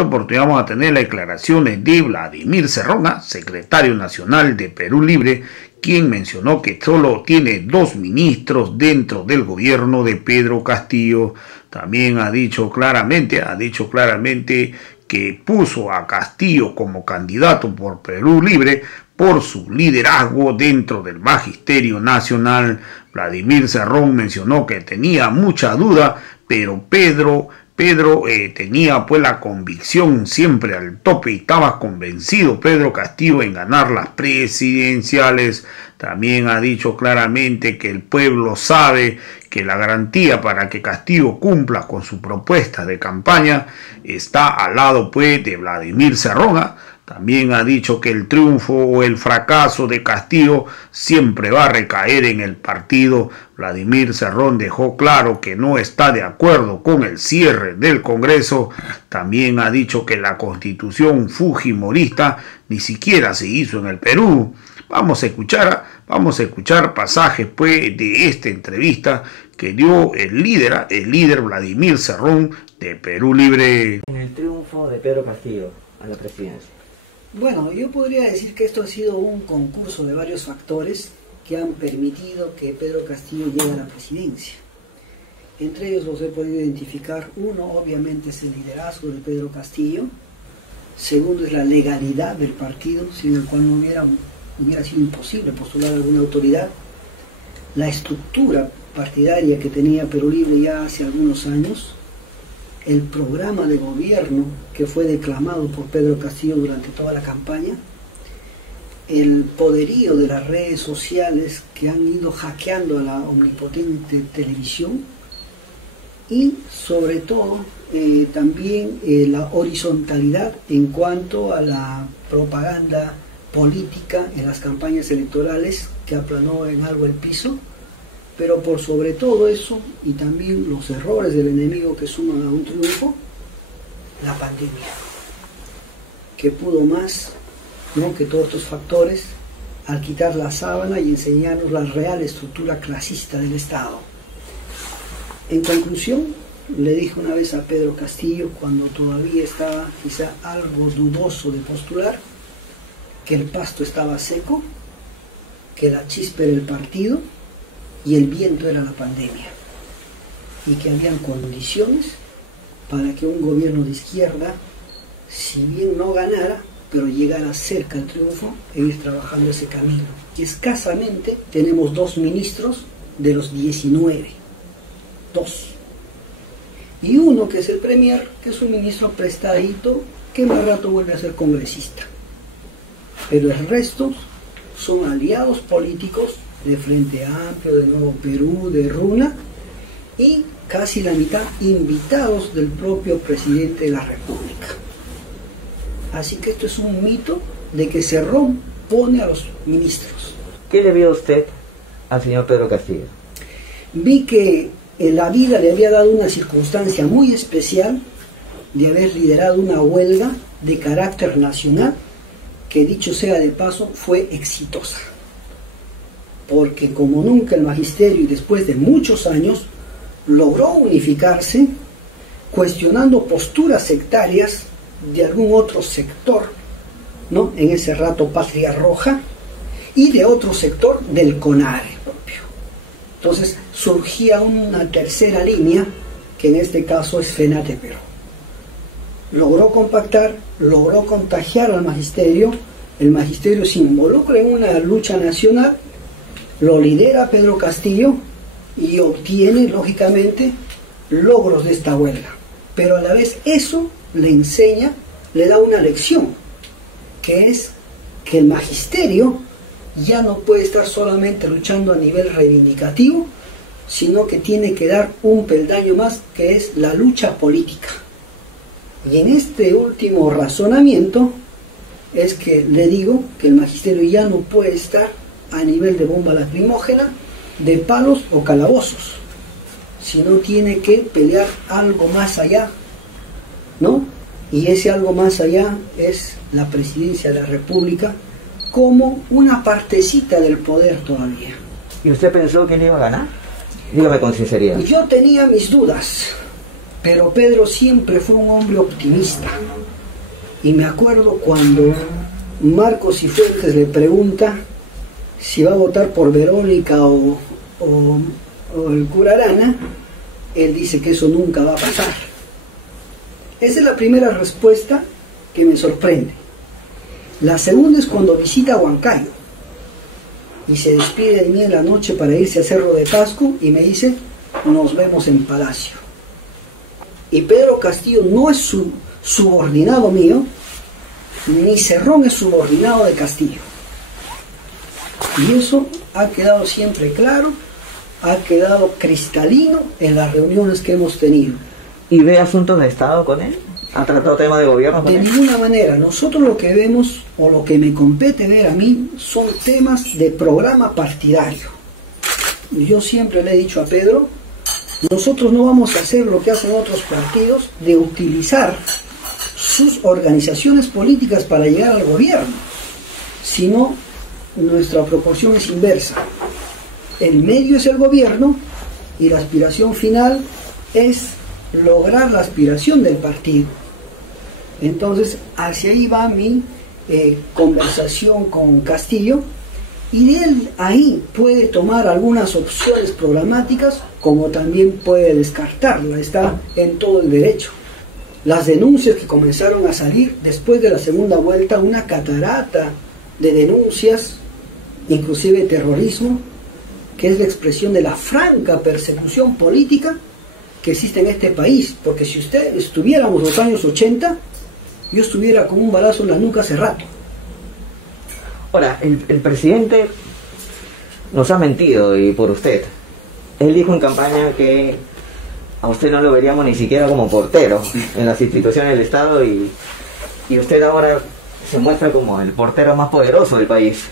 esta oportunidad vamos a tener las declaraciones de Vladimir Cerrón, secretario nacional de Perú Libre, quien mencionó que solo tiene 2 ministros dentro del gobierno de Pedro Castillo. También ha dicho claramente que puso a Castillo como candidato por Perú Libre por su liderazgo dentro del Magisterio Nacional. Vladimir Cerrón mencionó que tenía mucha duda, pero Pedro tenía pues la convicción siempre al tope y estaba convencido Pedro Castillo en ganar las presidenciales. También ha dicho claramente que el pueblo sabe que la garantía para que Castillo cumpla con su propuesta de campaña está al lado pues de Vladimir Cerrón. También ha dicho que el triunfo o el fracaso de Castillo siempre va a recaer en el partido. Vladimir Cerrón dejó claro que no está de acuerdo con el cierre del Congreso. También ha dicho que la constitución fujimorista ni siquiera se hizo en el Perú. Vamos a escuchar pasajes pues de esta entrevista que dio el líder Vladimir Cerrón de Perú Libre. En el triunfo de Pedro Castillo a la presidencia. Bueno, yo podría decir que esto ha sido un concurso de varios factores que han permitido que Pedro Castillo llegue a la presidencia. Entre ellos los he podido identificar. Uno, obviamente, es el liderazgo de Pedro Castillo. Segundo, es la legalidad del partido, sin el cual no hubiera sido imposible postular alguna autoridad. La estructura partidaria que tenía Perú Libre ya hace algunos años. El programa de gobierno que fue declamado por Pedro Castillo durante toda la campaña, el poderío de las redes sociales que han ido hackeando a la omnipotente televisión y sobre todo también la horizontalidad en cuanto a la propaganda política en las campañas electorales que aplanó en algo el piso. Pero por sobre todo eso, y también los errores del enemigo que suman a un triunfo, la pandemia, que pudo más, ¿no?, que todos estos factores al quitar la sábana y enseñarnos la real estructura clasista del Estado. En conclusión, le dije una vez a Pedro Castillo, cuando todavía estaba quizá algo dudoso de postular, que el pasto estaba seco, que la chispa era el partido, y el viento era la pandemia, y que habían condiciones para que un gobierno de izquierda, si bien no ganara, pero llegara cerca al triunfo e ir trabajando ese camino. Y escasamente tenemos 2 ministros de los 19, 2. Y uno que es el premier, que es un ministro prestadito, que más rato vuelve a ser congresista. Pero el resto son aliados políticos de Frente Amplio, de Nuevo Perú, de RUNA, y casi la mitad invitados del propio presidente de la República. Así que esto es un mito de que Cerrón pone a los ministros. ¿Qué le vio usted al señor Pedro Castillo? Vi que en la vida le había dado una circunstancia muy especial de haber liderado una huelga de carácter nacional que, dicho sea de paso, fue exitosa. Porque como nunca el magisterio, y después de muchos años, logró unificarse, cuestionando posturas sectarias de algún otro sector, ¿no?, en ese rato Patria Roja, y de otro sector del CONARE propio. Entonces surgía una tercera línea, que en este caso es FENATE Perú. Logró compactar, logró contagiar al magisterio, el magisterio se involucra en una lucha nacional, lo lidera Pedro Castillo y obtiene, lógicamente, logros de esta huelga. Pero a la vez eso le enseña, le da una lección, que es que el magisterio ya no puede estar solamente luchando a nivel reivindicativo, sino que tiene que dar un peldaño más, que es la lucha política. Y en este último razonamiento es que le digo que el magisterio ya no puede estar a nivel de bomba lacrimógena, de palos o calabozos, sino tiene que pelear algo más allá, ¿no? Y ese algo más allá es la presidencia de la República como una partecita del poder todavía. ¿Y usted pensó que él iba a ganar? Dígame con sinceridad. Yo tenía mis dudas, pero Pedro siempre fue un hombre optimista. Y me acuerdo cuando Marcos Cifuentes le pregunta si va a votar por Verónica o el cura Arana, él dice que eso nunca va a pasar. Esa es la primera respuesta que me sorprende. La segunda es cuando visita a Huancayo y se despide de mí en la noche para irse a Cerro de Pasco y me dice, nos vemos en Palacio. Y Pedro Castillo no es su subordinado mío, ni Cerrón es subordinado de Castillo. Y eso ha quedado siempre claro, ha quedado cristalino en las reuniones que hemos tenido. ¿Y ve asuntos de Estado con él? ¿Ha tratado temas de gobierno con él? De ninguna manera. Nosotros lo que vemos, o lo que me compete ver a mí, son temas de programa partidario. Yo siempre le he dicho a Pedro, nosotros no vamos a hacer lo que hacen otros partidos, de utilizar sus organizaciones políticas para llegar al gobierno, sino nuestra proporción es inversa. El medio es el gobierno y la aspiración final es lograr la aspiración del partido. Entonces, hacia ahí va mi conversación con Castillo, y de él ahí puede tomar algunas opciones programáticas, como también puede descartarla, está en todo el derecho. Las denuncias que comenzaron a salir después de la segunda vuelta, una catarata de denuncias, inclusive terrorismo, que es la expresión de la franca persecución política que existe en este país, porque si usted estuviéramos en los años 80, yo estuviera con un balazo en la nuca hace rato. Ahora, el presidente nos ha mentido, y por usted. Él dijo en campaña que a usted no lo veríamos ni siquiera como portero en las instituciones del Estado, y usted ahora se muestra como el portero más poderoso del país.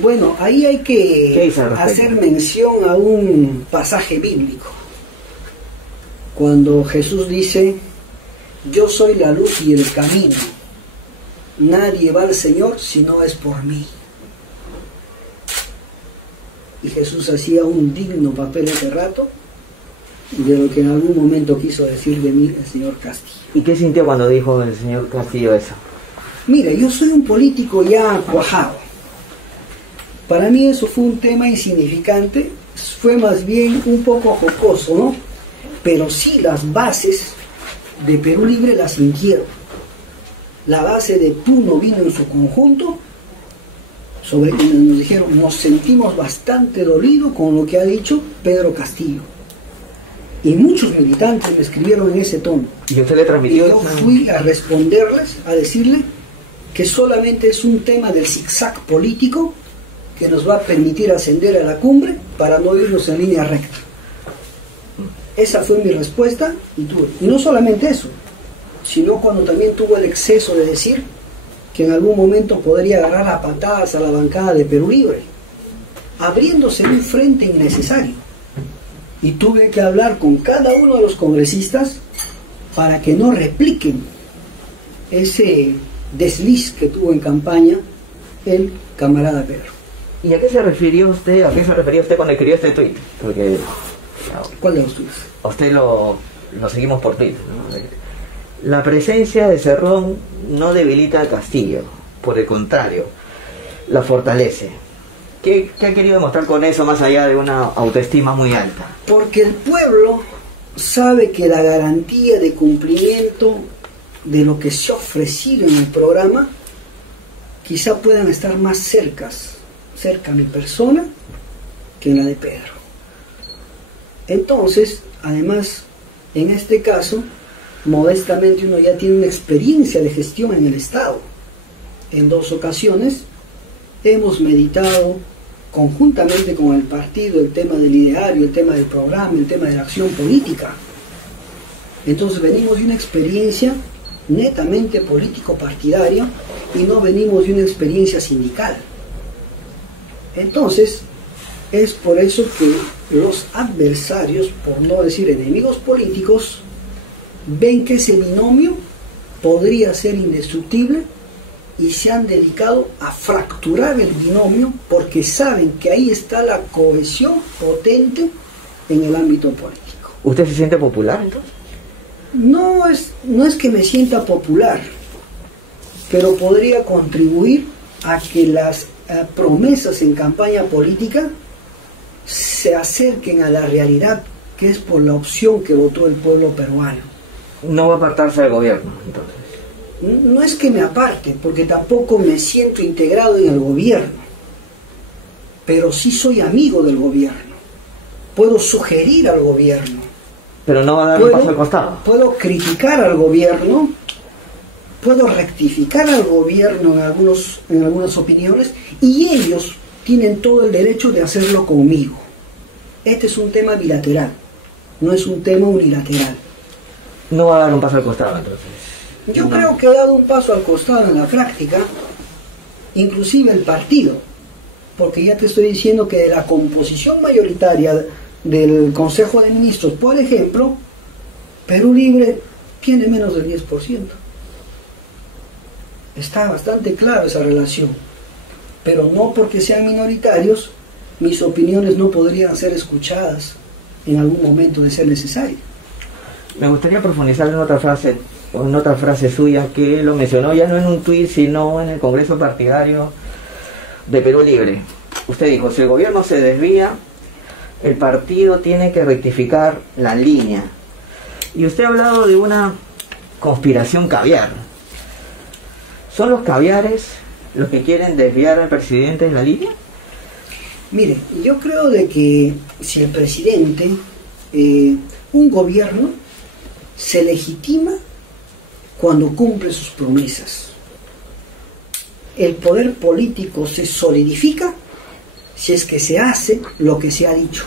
Bueno, ahí hay que hacer mención a un pasaje bíblico. Cuando Jesús dice, yo soy la luz y el camino, nadie va al Señor si no es por mí. Y Jesús hacía un digno papel ese rato de lo que en algún momento quiso decir de mí el señor Castillo. ¿Y qué sintió cuando dijo el señor Castillo eso? Mira, yo soy un político ya cuajado. Para mí eso fue un tema insignificante, fue más bien un poco jocoso, ¿no? Pero sí las bases de Perú Libre las sintieron. La base de Puno vino en su conjunto, sobre quienes nos dijeron, nos sentimos bastante dolidos con lo que ha dicho Pedro Castillo. Y muchos militantes me escribieron en ese tono. ¿Y usted le transmitió? Y yo fui a responderles, a decirle que solamente es un tema del zigzag político que nos va a permitir ascender a la cumbre para no irnos en línea recta. Esa fue mi respuesta, y no solamente eso, sino cuando también tuvo el exceso de decir que en algún momento podría agarrar a patadas a la bancada de Perú Libre, abriéndose un frente innecesario. Y tuve que hablar con cada uno de los congresistas para que no repliquen ese desliz que tuvo en campaña el camarada Pedro. ¿Y a qué se refirió usted? ¿A qué se refería usted cuando escribió este tuit? Porque ¿cuál de los tuyos? A usted lo seguimos por Twitter, ¿no? La presencia de Cerrón no debilita a Castillo, por el contrario, la fortalece. ¿Qué ha querido demostrar con eso, más allá de una autoestima muy alta? Porque el pueblo sabe que la garantía de cumplimiento de lo que se ha ofrecido en el programa quizá puedan estar más cerca a mi persona que en la de Pedro. Entonces, además, en este caso, modestamente uno ya tiene una experiencia de gestión en el Estado. En 2 ocasiones hemos meditado conjuntamente con el partido el tema del ideario, el tema del programa, el tema de la acción política. Entonces venimos de una experiencia netamente político-partidaria y no venimos de una experiencia sindical. Entonces, es por eso que los adversarios, por no decir enemigos políticos, ven que ese binomio podría ser indestructible y se han dedicado a fracturar el binomio porque saben que ahí está la cohesión potente en el ámbito político. ¿Usted se siente popular entonces? No es que me sienta popular, pero podría contribuir a que las promesas en campaña política se acerquen a la realidad, que es por la opción que votó el pueblo peruano. No va a apartarse del gobierno, entonces. No es que me aparte, porque tampoco me siento integrado en el gobierno, pero sí soy amigo del gobierno. Puedo sugerir al gobierno. Pero no va a dar un paso al costado. Puedo criticar al gobierno, puedo rectificar al gobierno en algunas opiniones, y ellos tienen todo el derecho de hacerlo conmigo. Este es un tema bilateral, no es un tema unilateral. No va a dar un paso al costado, entonces. Yo creo que he dado un paso al costado en la práctica, inclusive el partido, porque ya te estoy diciendo que de la composición mayoritaria del Consejo de Ministros, por ejemplo, Perú Libre tiene menos del 10%. Está bastante claro esa relación, pero no porque sean minoritarios, mis opiniones no podrían ser escuchadas en algún momento de ser necesario. Me gustaría profundizar en otra frase suya que lo mencionó ya no en un tuit, sino en el Congreso Partidario de Perú Libre. Usted dijo, si el gobierno se desvía, el partido tiene que rectificar la línea. Y usted ha hablado de una conspiración caviar. ¿Son los caviares los que quieren desviar al presidente de la línea? Mire, yo creo de que si el presidente, un gobierno se legitima cuando cumple sus promesas. El poder político se solidifica si es que se hace lo que se ha dicho.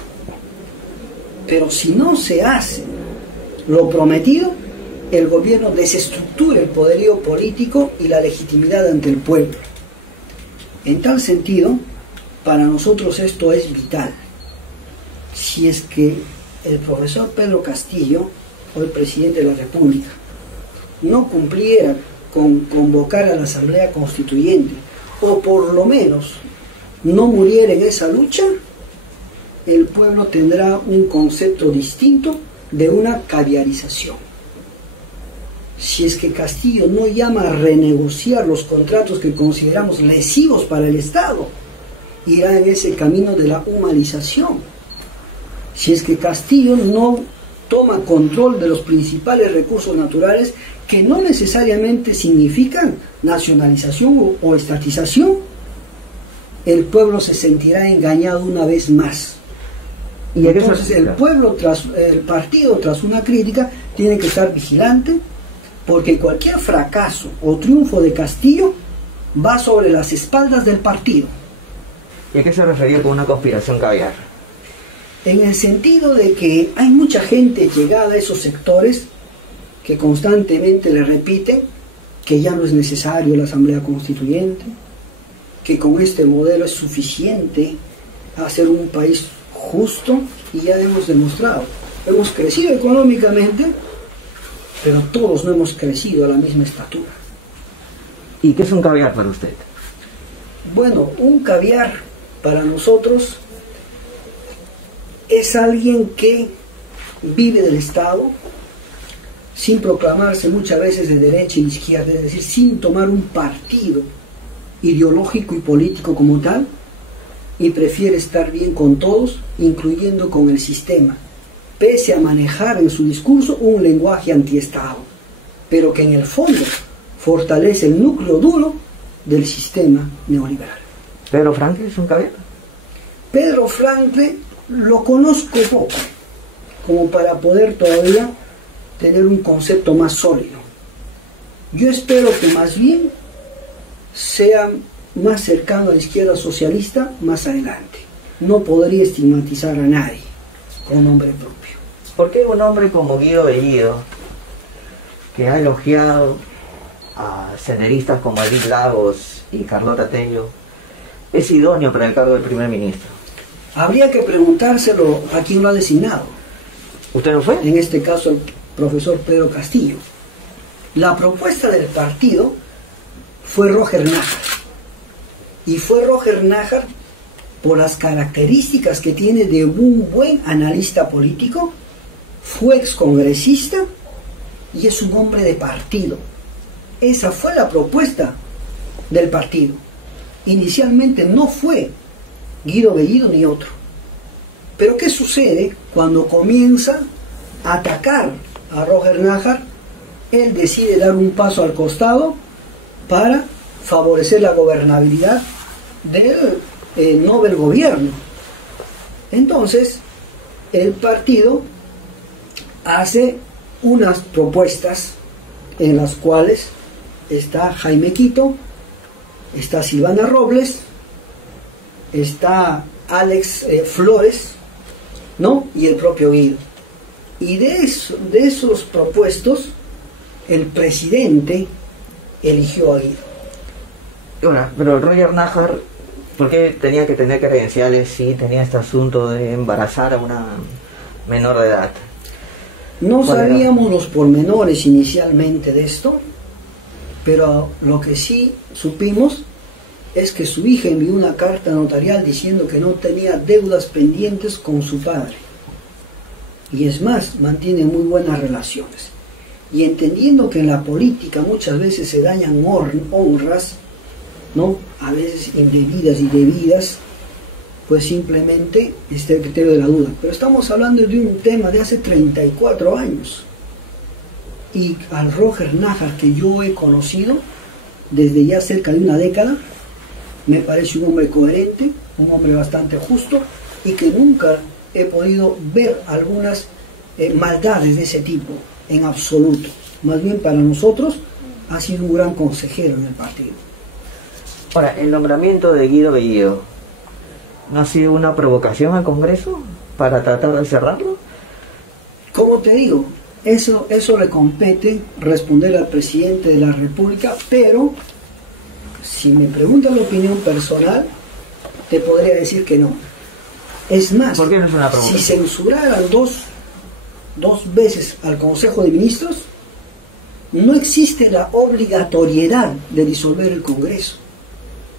Pero si no se hace lo prometido, el gobierno desestructura el poderío político y la legitimidad ante el pueblo. En tal sentido, para nosotros esto es vital. Si es que el profesor Pedro Castillo, hoy presidente de la República, no cumpliera con convocar a la Asamblea Constituyente, o por lo menos no muriera en esa lucha, el pueblo tendrá un concepto distinto de una caviarización. Si es que Castillo no llama a renegociar los contratos que consideramos lesivos para el Estado, irá en ese camino de la humanización. Si es que Castillo no toma control de los principales recursos naturales, que no necesariamente significan nacionalización o estatización, el pueblo se sentirá engañado una vez más. Y entonces el pueblo, el partido, tras una crítica, tiene que estar vigilante, porque cualquier fracaso o triunfo de Castillo va sobre las espaldas del partido. ¿Y a qué se refería con una conspiración caviar? En el sentido de que hay mucha gente llegada a esos sectores que constantemente le repiten que ya no es necesario la Asamblea Constituyente, que con este modelo es suficiente hacer un país justo, y ya hemos demostrado. Hemos crecido económicamente, pero todos no hemos crecido a la misma estatura. ¿Y qué es un caviar para usted? Bueno, un caviar para nosotros es alguien que vive del Estado sin proclamarse muchas veces de derecha y de izquierda, es decir, sin tomar un partido ideológico y político como tal, y prefiere estar bien con todos, incluyendo con el sistema, pese a manejar en su discurso un lenguaje antiestado, pero que en el fondo fortalece el núcleo duro del sistema neoliberal. ¿Pedro Franque es un caviar? Pedro Franque lo conozco poco, como para poder todavía tener un concepto más sólido. Yo espero que más bien sea más cercano a la izquierda socialista más adelante. No podría estigmatizar a nadie con nombre propio. ¿Por qué un hombre como Guido Bellido, que ha elogiado a senderistas como Edith Lagos y Carlota Tello, es idóneo para el cargo del primer ministro? Habría que preguntárselo a quien lo ha designado. ¿Usted no fue? En este caso, el profesor Pedro Castillo. La propuesta del partido fue Roger Nájar. Y fue Roger Nájar por las características que tiene de un buen analista político, fue excongresista y es un hombre de partido. esa fue la propuesta del partido. Inicialmente no fue Guido Bellido ni otro. Pero ¿qué sucede cuando comienza a atacar a Roger Nájar? Él decide dar un paso al costado para favorecer la gobernabilidad del Nobel gobierno. Entonces, el partido hace unas propuestas en las cuales está Jaime Quito, está Silvana Robles, está Alex Flores, ¿no? Y el propio Guido. Y de esos propuestos, el presidente eligió a Guido. Bueno, pero Roger Nájar, ¿por qué tenía que tener credenciales si tenía este asunto de embarazar a una menor de edad? No sabíamos los pormenores inicialmente de esto, pero lo que sí supimos es que su hija envió una carta notarial diciendo que no tenía deudas pendientes con su padre. Y es más, mantiene muy buenas relaciones. Y entendiendo que en la política muchas veces se dañan honras, ¿no? A veces indebidas y debidas, pues simplemente está el criterio de la duda. Pero estamos hablando de un tema de hace 34 años. Y al Roger Nájar que yo he conocido desde ya cerca de una década, me parece un hombre coherente, un hombre bastante justo, y que nunca he podido ver algunas maldades de ese tipo, en absoluto. Más bien para nosotros ha sido un gran consejero en el partido. Ahora, el nombramiento de Guido Bellido, ¿no ha sido una provocación al Congreso para tratar de cerrarlo? Como te digo, eso le compete responder al presidente de la República, pero si me preguntas la opinión personal, te podría decir que no. Es más, ¿por qué no es una provocación? Si censuraran dos veces al Consejo de Ministros, no existe la obligatoriedad de disolver el Congreso.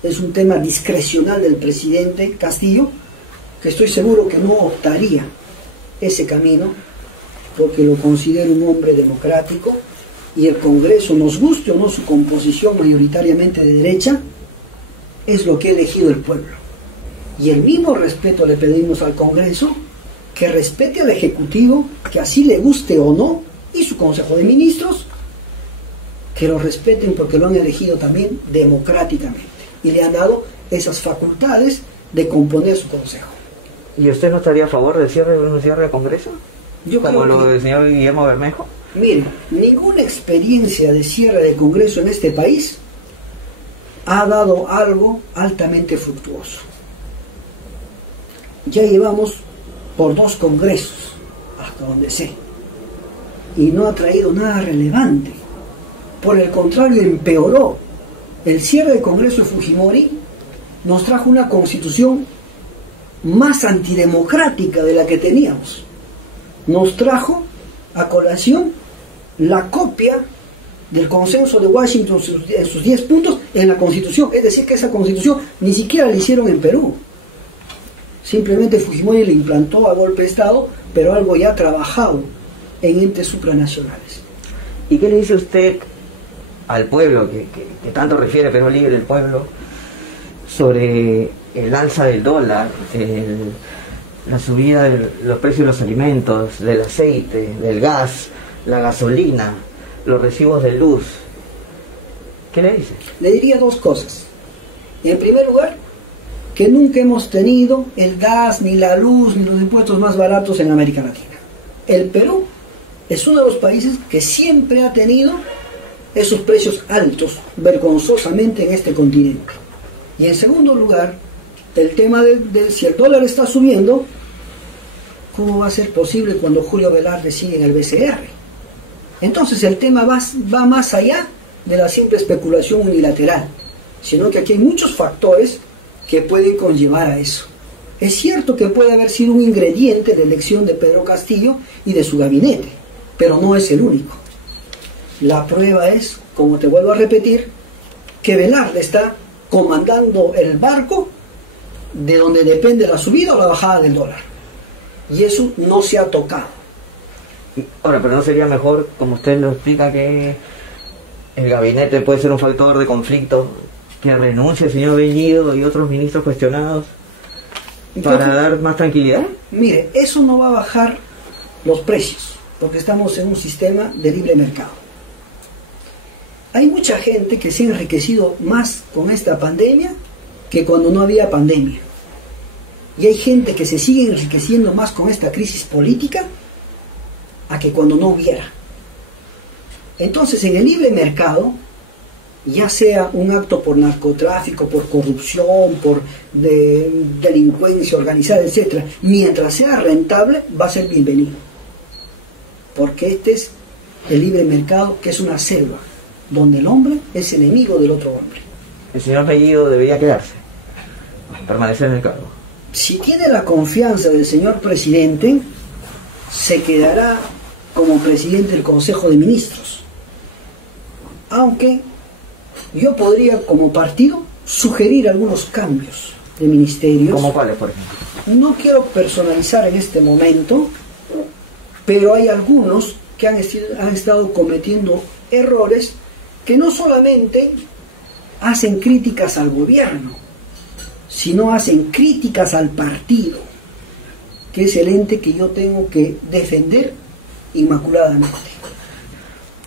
Es un tema discrecional del presidente Castillo, que estoy seguro que no optaría ese camino, porque lo considero un hombre democrático, y el Congreso, nos guste o no su composición mayoritariamente de derecha, es lo que ha elegido el pueblo. Y el mismo respeto le pedimos al Congreso, que respete al Ejecutivo, que así le guste o no, y su Consejo de Ministros, que lo respeten porque lo han elegido también democráticamente, y le han dado esas facultades de componer su Consejo. ¿Y usted no estaría a favor del cierre de un cierre de Congreso? Yo como creo lo que, del señor Guillermo Bermejo. mire, ninguna experiencia de cierre de Congreso en este país ha dado algo altamente fructuoso. Ya llevamos por 2 congresos, hasta donde sé, y no ha traído nada relevante. Por el contrario, empeoró. El cierre del Congreso de Fujimori nos trajo una constitución más antidemocrática de la que teníamos. Nos trajo a colación la copia del consenso de Washington en sus 10 puntos en la Constitución. Es decir, que esa Constitución ni siquiera la hicieron en Perú. Simplemente Fujimori la implantó a golpe de Estado, pero algo ya trabajado en entes supranacionales. ¿Y qué le dice usted al pueblo, que tanto refiere Perú Libre, el pueblo, sobre el alza del dólar, la subida de los precios de los alimentos, del aceite, del gas, la gasolina, los recibos de luz? ¿Qué le dice? Le diría 2 cosas. En primer lugar, que nunca hemos tenido el gas, ni la luz, ni los impuestos más baratos en América Latina. El Perú es uno de los países que siempre ha tenido esos precios altos, vergonzosamente, en este continente. Y en segundo lugar, el tema de si el dólar está subiendo, ¿cómo va a ser posible cuando Julio Velarde sigue en el BCR? Entonces el tema va más allá de la simple especulación unilateral, sino que aquí hay muchos factores que pueden conllevar a eso. Es cierto que puede haber sido un ingrediente de elección de Pedro Castillo y de su gabinete, pero no es el único. La prueba es, como te vuelvo a repetir, que Velarde está comandando el barco de donde depende la subida o la bajada del dólar. Y eso no se ha tocado. Ahora, pero ¿no sería mejor, como usted lo explica, que el gabinete puede ser un factor de conflicto, que renuncie el señor Bellido y otros ministros cuestionados para dar más tranquilidad. Mire, eso no va a bajar los precios, porque estamos en un sistema de libre mercado. Hay mucha gente que se ha enriquecido más con esta pandemia que cuando no había pandemia. Y hay gente que se sigue enriqueciendo más con esta crisis política a que cuando no hubiera. Entonces, en el libre mercado, ya sea un acto por narcotráfico, por corrupción, por delincuencia organizada, etc., mientras sea rentable, va a ser bienvenido. Porque este es el libre mercado, que es una selva, donde el hombre es enemigo del otro hombre. El señor Bellido debería quedarse, permanecer en el cargo. Si tiene la confianza del señor presidente, se quedará como presidente del Consejo de Ministros. Aunque yo podría, como partido, sugerir algunos cambios de ministerios. ¿Cómo cuáles, por ejemplo? No quiero personalizar en este momento, pero hay algunos que han estado cometiendo errores que no solamente hacen críticas al gobierno, sino hacen críticas al partido, que es el ente que yo tengo que defender inmaculadamente.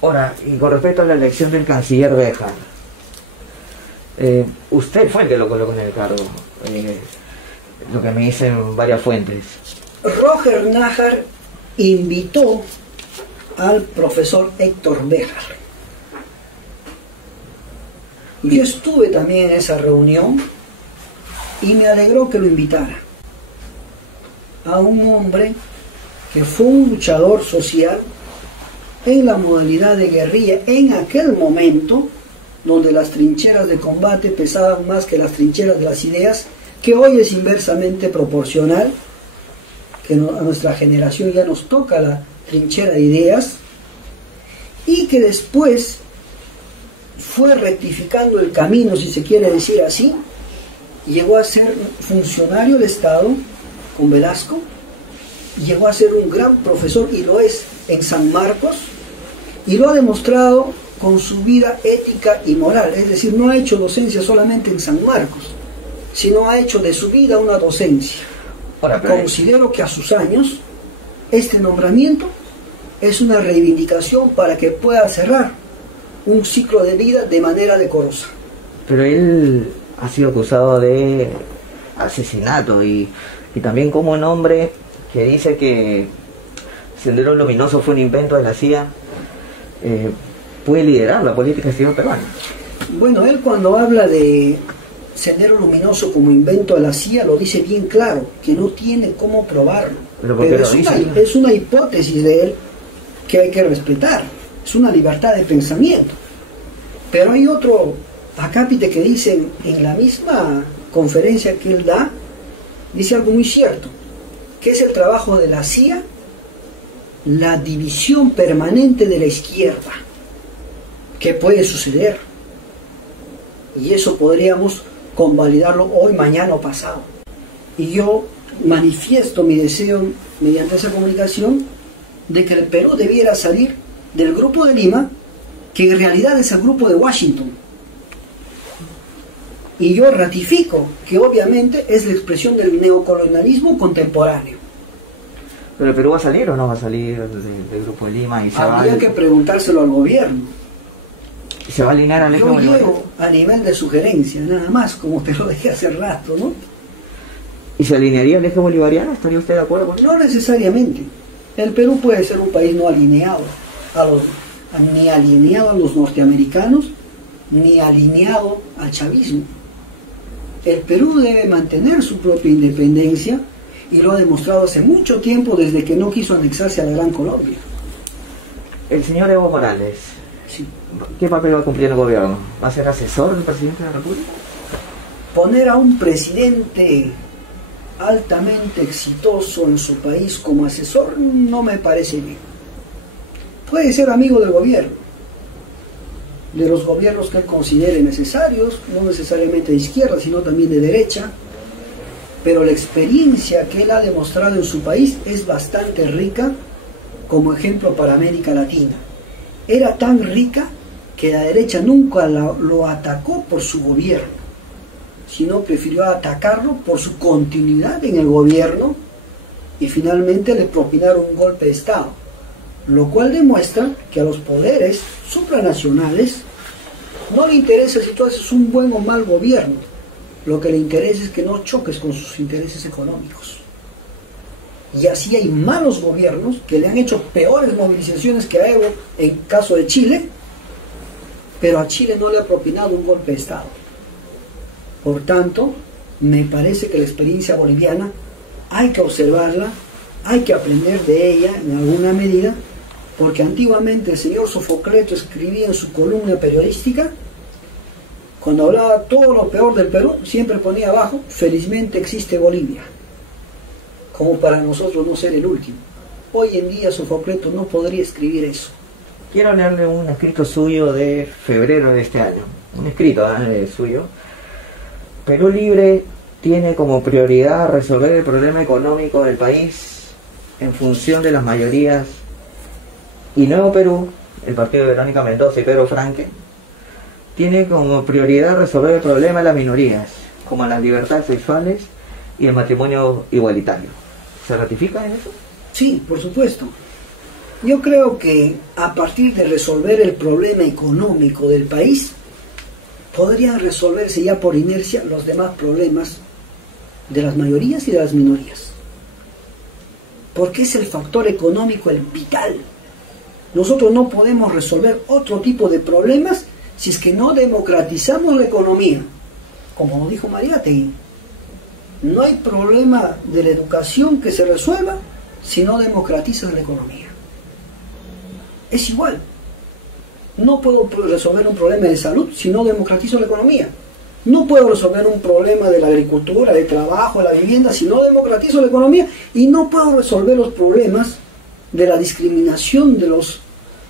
Ahora, y con respecto a la elección del canciller Béjar, usted fue el que lo colocó en el cargo, lo que me dicen varias fuentes. Roger Nájar invitó al profesor Héctor Béjar. Yo estuve también en esa reunión y me alegró que lo invitara a un hombre que fue un luchador social en la modalidad de guerrilla en aquel momento, donde las trincheras de combate pesaban más que las trincheras de las ideas, que hoy es inversamente proporcional, que a nuestra generación ya nos toca la trinchera de ideas, y que después fue rectificando el camino, si se quiere decir así, llegó a ser funcionario del Estado con Velasco, llegó a ser un gran profesor, y lo es en San Marcos, y lo ha demostrado con su vida ética y moral. Es decir, no ha hecho docencia solamente en San Marcos, sino ha hecho de su vida una docencia. Considero que a sus años este nombramiento es una reivindicación para que pueda cerrar un ciclo de vida de manera decorosa. Pero él ha sido acusado de asesinato y también como un hombre que dice que Sendero Luminoso fue un invento de la CIA, puede liderar la política exterior peruana. Bueno, él cuando habla de Sendero Luminoso como invento de la CIA lo dice bien claro, que no tiene cómo probarlo. Pero es una hipótesis de él que hay que respetar, es una libertad de pensamiento. Pero hay otro acápite que dice en la misma conferencia que él da, dice algo muy cierto, que es el trabajo de la CIA, la división permanente de la izquierda, que puede suceder, y eso podríamos convalidarlo hoy, mañana o pasado. Y yo manifiesto mi deseo mediante esa comunicación de que el Perú debiera salir del Grupo de Lima, que en realidad es el Grupo de Washington, y yo ratifico que obviamente es la expresión del neocolonialismo contemporáneo. ¿Pero el Perú va a salir o no va a salir del Grupo de Lima? Habría que preguntárselo al gobierno. ¿Se va a alinear al eje bolivariano? Yo llego a nivel de sugerencia, nada más, como te lo dejé hace rato, ¿no? ¿Y se alinearía al eje bolivariano? ¿Estaría usted de acuerdo con eso? No necesariamente. El Perú puede ser un país no alineado ni alineado a los norteamericanos, ni alineado al chavismo. El Perú debe mantener su propia independencia, y lo ha demostrado hace mucho tiempo, desde que no quiso anexarse a la Gran Colombia. El señor Evo Morales, sí. ¿Qué papel va a cumplir el gobierno? ¿Va a ser asesor del presidente de la República? Poner a un presidente altamente exitoso en su país como asesor no me parece bien. Puede ser amigo del gobierno, de los gobiernos que él considere necesarios, no necesariamente de izquierda, sino también de derecha, pero la experiencia que él ha demostrado en su país es bastante rica como ejemplo para América Latina. Era tan rica que la derecha nunca lo atacó por su gobierno, sino prefirió atacarlo por su continuidad en el gobierno y finalmente le propinaron un golpe de Estado, lo cual demuestra que a los poderes supranacionales no le interesa si tú haces un buen o mal gobierno, lo que le interesa es que no choques con sus intereses económicos. Y así hay malos gobiernos que le han hecho peores movilizaciones que a Evo en caso de Chile, pero a Chile no le ha propinado un golpe de Estado. Por tanto, me parece que la experiencia boliviana hay que observarla, hay que aprender de ella en alguna medida, porque antiguamente el señor Sofocleto escribía en su columna periodística, cuando hablaba todo lo peor del Perú, siempre ponía abajo, felizmente existe Bolivia, como para nosotros no ser el último. Hoy en día Sofocleto no podría escribir eso. Quiero leerle un escrito suyo de febrero de este año, un escrito suyo. Perú Libre tiene como prioridad resolver el problema económico del país en función de las mayorías, y Nuevo Perú, el partido de Verónica Mendoza y Pedro Franque, tiene como prioridad resolver el problema de las minorías, como las libertades sexuales y el matrimonio igualitario. ¿Se ratifica en eso? Sí, por supuesto. Yo creo que a partir de resolver el problema económico del país, podrían resolverse ya por inercia los demás problemas de las mayorías y de las minorías. Porque es el factor económico el vital. Nosotros no podemos resolver otro tipo de problemas si es que no democratizamos la economía. Como dijo Mariátegui, no hay problema de la educación que se resuelva si no democratizas la economía. Es igual. No puedo resolver un problema de salud si no democratizo la economía. No puedo resolver un problema de la agricultura, del trabajo, de la vivienda si no democratizo la economía. Y no puedo resolver los problemas de la discriminación de los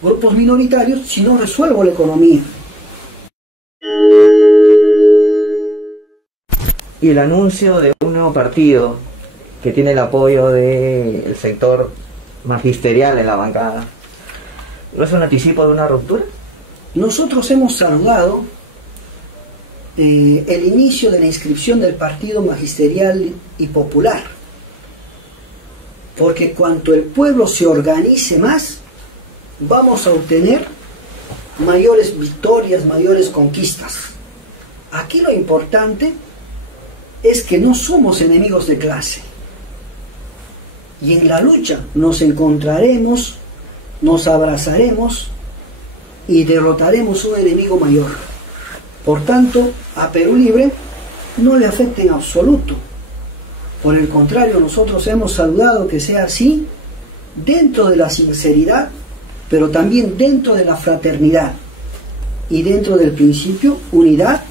grupos minoritarios si no resuelvo la economía. Y el anuncio de un nuevo partido que tiene el apoyo del sector magisterial en la bancada, ¿no es un anticipo de una ruptura? Nosotros hemos saludado el inicio de la inscripción del partido magisterial y popular, porque cuanto el pueblo se organice más, vamos a obtener mayores victorias, mayores conquistas. Aquí lo importante es que no somos enemigos de clase, y en la lucha nos encontraremos, nos abrazaremos y derrotaremos un enemigo mayor. Por tanto, a Perú Libre no le afecta en absoluto. Por el contrario, nosotros hemos saludado que sea así, dentro de la sinceridad, pero también dentro de la fraternidad y dentro del principio unidad,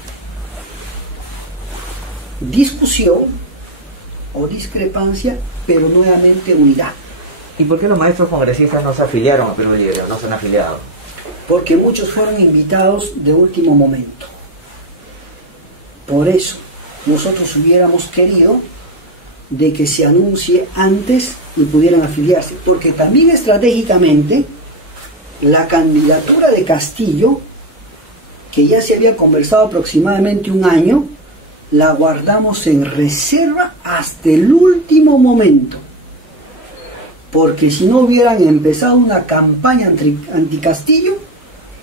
discusión o discrepancia, pero nuevamente unidad. ¿Y por qué los maestros congresistas no se afiliaron a Perú Libre, no se han afiliado? Porque muchos fueron invitados de último momento. Por eso, nosotros hubiéramos querido de que se anuncie antes y pudieran afiliarse, porque también estratégicamente la candidatura de Castillo, que ya se había conversado aproximadamente un año, la guardamos en reserva hasta el último momento, porque si no hubieran empezado una campaña anti-Castillo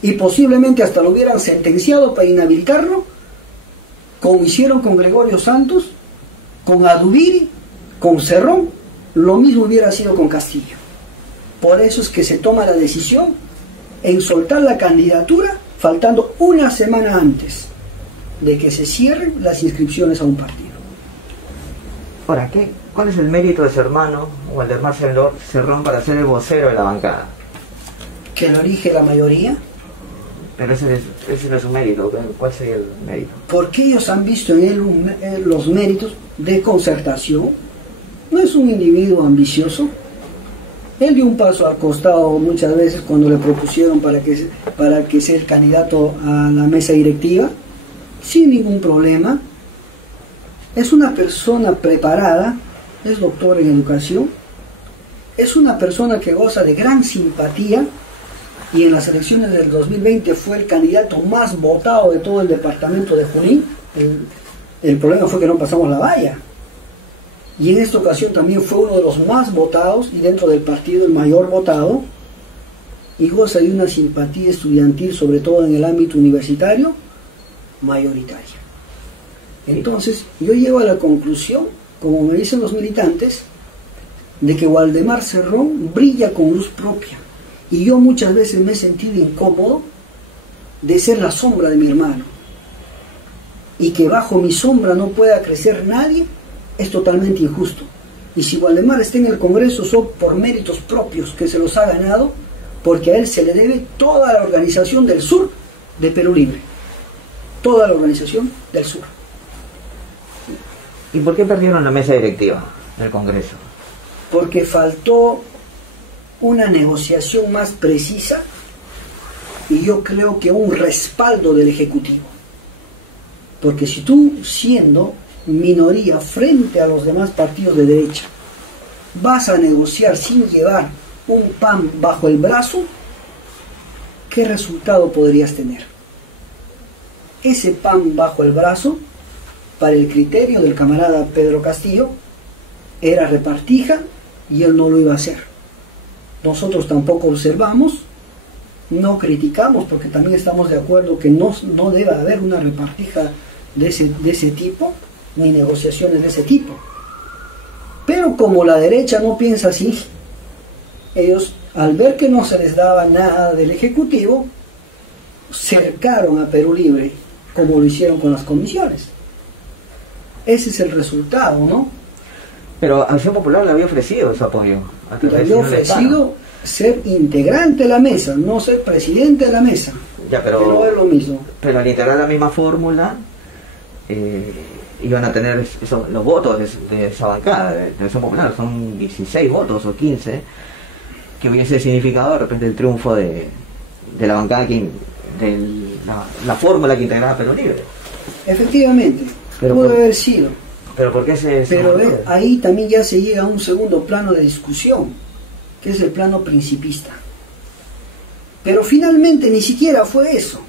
y posiblemente hasta lo hubieran sentenciado para inhabilitarlo, como hicieron con Gregorio Santos, con Adubiri, con Cerrón, lo mismo hubiera sido con Castillo. Por eso es que se toma la decisión en soltar la candidatura faltando una semana antes de que se cierren las inscripciones a un partido. Ahora, ¿cuál es el mérito de su hermano, Waldemar Cerrón, para ser el vocero de la bancada? Que lo elige la mayoría. Pero ese no es su mérito. ¿Cuál sería el mérito? Porque ellos han visto en él los méritos de concertación. No es un individuo ambicioso. Él dio un paso al costado muchas veces cuando le propusieron para que sea el candidato a la mesa directiva, sin ningún problema. Es una persona preparada, es doctor en educación, es una persona que goza de gran simpatía y en las elecciones del 2020 fue el candidato más votado de todo el departamento de Junín. El problema fue que no pasamos la valla. Y en esta ocasión también fue uno de los más votados y dentro del partido el mayor votado, y goza de una simpatía estudiantil, sobre todo en el ámbito universitario, mayoritaria. Entonces, yo llego a la conclusión, como me dicen los militantes, de que Waldemar Cerrón brilla con luz propia. Y yo muchas veces me he sentido incómodo de ser la sombra de mi hermano. Y que bajo mi sombra no pueda crecer nadie, es totalmente injusto. Y si Waldemar está en el Congreso, son por méritos propios que se los ha ganado, porque a él se le debe toda la organización del sur de Perú Libre. Toda la organización del sur. ¿Y por qué perdieron la mesa directiva del Congreso? Porque faltó una negociación más precisa y yo creo que un respaldo del Ejecutivo. Porque si tú, siendo minoría frente a los demás partidos de derecha, vas a negociar sin llevar un pan bajo el brazo, ¿qué resultado podrías tener? Ese pan bajo el brazo, para el criterio del camarada Pedro Castillo, era repartija y él no lo iba a hacer. Nosotros tampoco observamos, no criticamos, porque también estamos de acuerdo que no debe haber una repartija de ese tipo, ni negociaciones de ese tipo. Pero como la derecha no piensa así, ellos, al ver que no se les daba nada del Ejecutivo, cercaron a Perú Libre, como lo hicieron con las comisiones. Ese es el resultado, ¿no? Pero Acción Popular le había ofrecido su apoyo. Le había ofrecido ser integrante de la mesa, no ser presidente de la mesa. Ya, pero no es lo mismo. Pero al integrar la misma fórmula, iban a tener los votos de esa bancada de Acción Popular. Son 16 votos o 15, que hubiese significado de repente el triunfo de la bancada, de la fórmula que integraba Perú Libre. Efectivamente, pudo haber sido. Pero ¿por qué ahí también ya se llega a un segundo plano de discusión, que es el plano principista. Pero finalmente ni siquiera fue eso.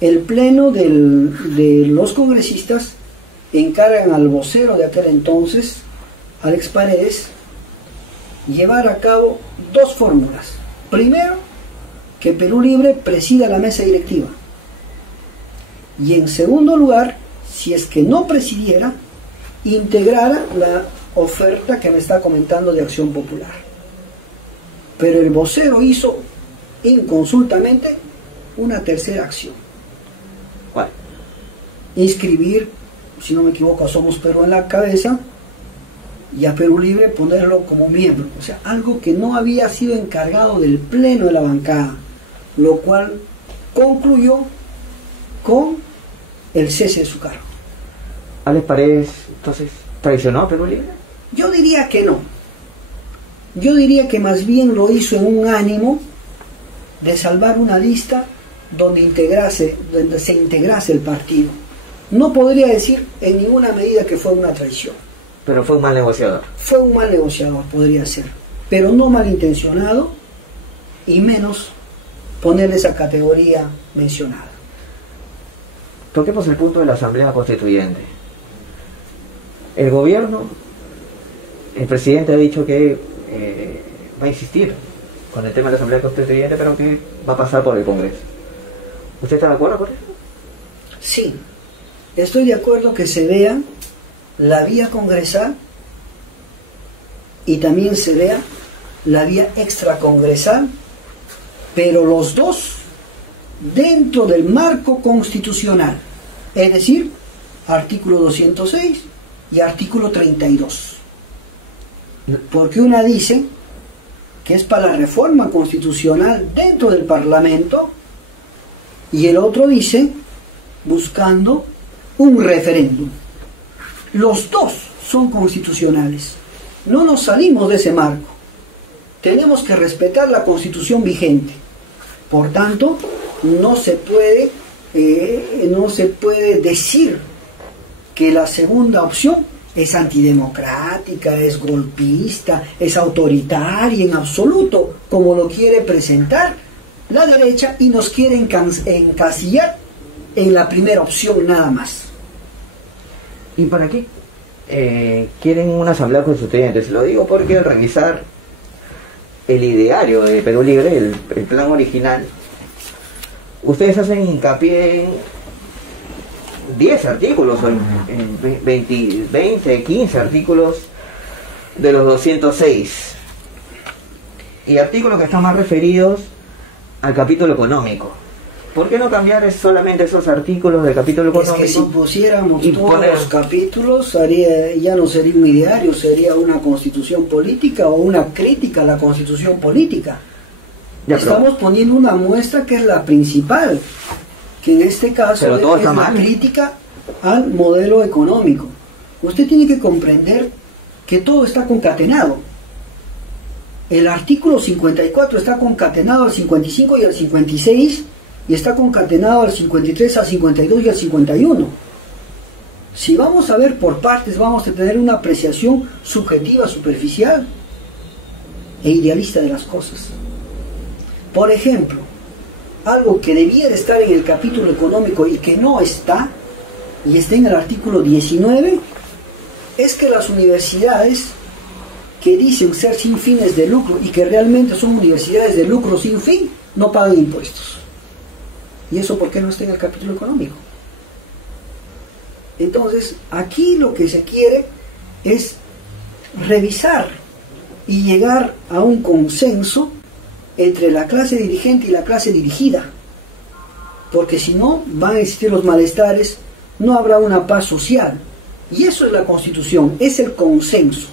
El pleno de los congresistas encargan al vocero de aquel entonces, Alex Paredes, llevar a cabo dos fórmulas. Primero, que Perú Libre presida la mesa directiva. Y en segundo lugar, si es que no presidiera, integrara la oferta que me está comentando de Acción Popular. Pero el vocero hizo inconsultamente una tercera acción. ¿Cuál? Inscribir, si no me equivoco, a Somos Perú en la cabeza y a Perú Libre ponerlo como miembro. O sea, algo que no había sido encargado del pleno de la bancada, lo cual concluyó con el cese de su cargo. ¿Alex Paredes entonces traicionó a Perú Libre? Yo diría que no. Yo diría que más bien lo hizo en un ánimo de salvar una lista donde se integrase el partido. No podría decir en ninguna medida que fue una traición. Pero fue un mal negociador. Fue un mal negociador, podría ser. Pero no malintencionado y menos ponerle esa categoría mencionada. Toquemos el punto de la Asamblea Constituyente. El gobierno, el presidente ha dicho que va a insistir con el tema de la Asamblea Constituyente, pero que va a pasar por el Congreso. ¿Usted está de acuerdo con eso? Sí, estoy de acuerdo que se vea la vía congresal y también se vea la vía extracongresal, pero los dos dentro del marco constitucional, es decir, artículo 206 y artículo 32. Porque una dice que es para la reforma constitucional dentro del Parlamento y el otro dice buscando un referéndum. Los dos son constitucionales. No nos salimos de ese marco. Tenemos que respetar la Constitución vigente. Por tanto, no se puede decir que la segunda opción es antidemocrática, es golpista, es autoritaria en absoluto, como lo quiere presentar la derecha y nos quiere encasillar en la primera opción nada más. ¿Y para qué? Quieren una asamblea constituyente. Se lo digo porque al revisar el ideario de Perú Libre, el plan original, ustedes hacen hincapié en 10 artículos, en 20, 15 artículos de los 206. Y artículos que están más referidos al capítulo económico. ¿Por qué no cambiar solamente esos artículos del capítulo económico? Es que si pusiéramos todos los capítulos, ya no sería un ideario, sería una constitución política o una crítica a la constitución política. Estamos poniendo una muestra que es la principal, que en este caso es la crítica al modelo económico. Usted tiene que comprender que todo está concatenado. El artículo 54 está concatenado al 55 y al 56, y está concatenado al 53, al 52 y al 51. Si vamos a ver por partes, vamos a tener una apreciación subjetiva, superficial e idealista de las cosas. Por ejemplo, algo que debiera estar en el capítulo económico y que no está, y está en el artículo 19, es que las universidades que dicen ser sin fines de lucro y que realmente son universidades de lucro sin fin, no pagan impuestos. ¿Y eso por qué no está en el capítulo económico? Entonces, aquí lo que se quiere es revisar y llegar a un consenso entre la clase dirigente y la clase dirigida. Porque si no, van a existir los malestares, no habrá una paz social. Y eso es la Constitución, es el consenso.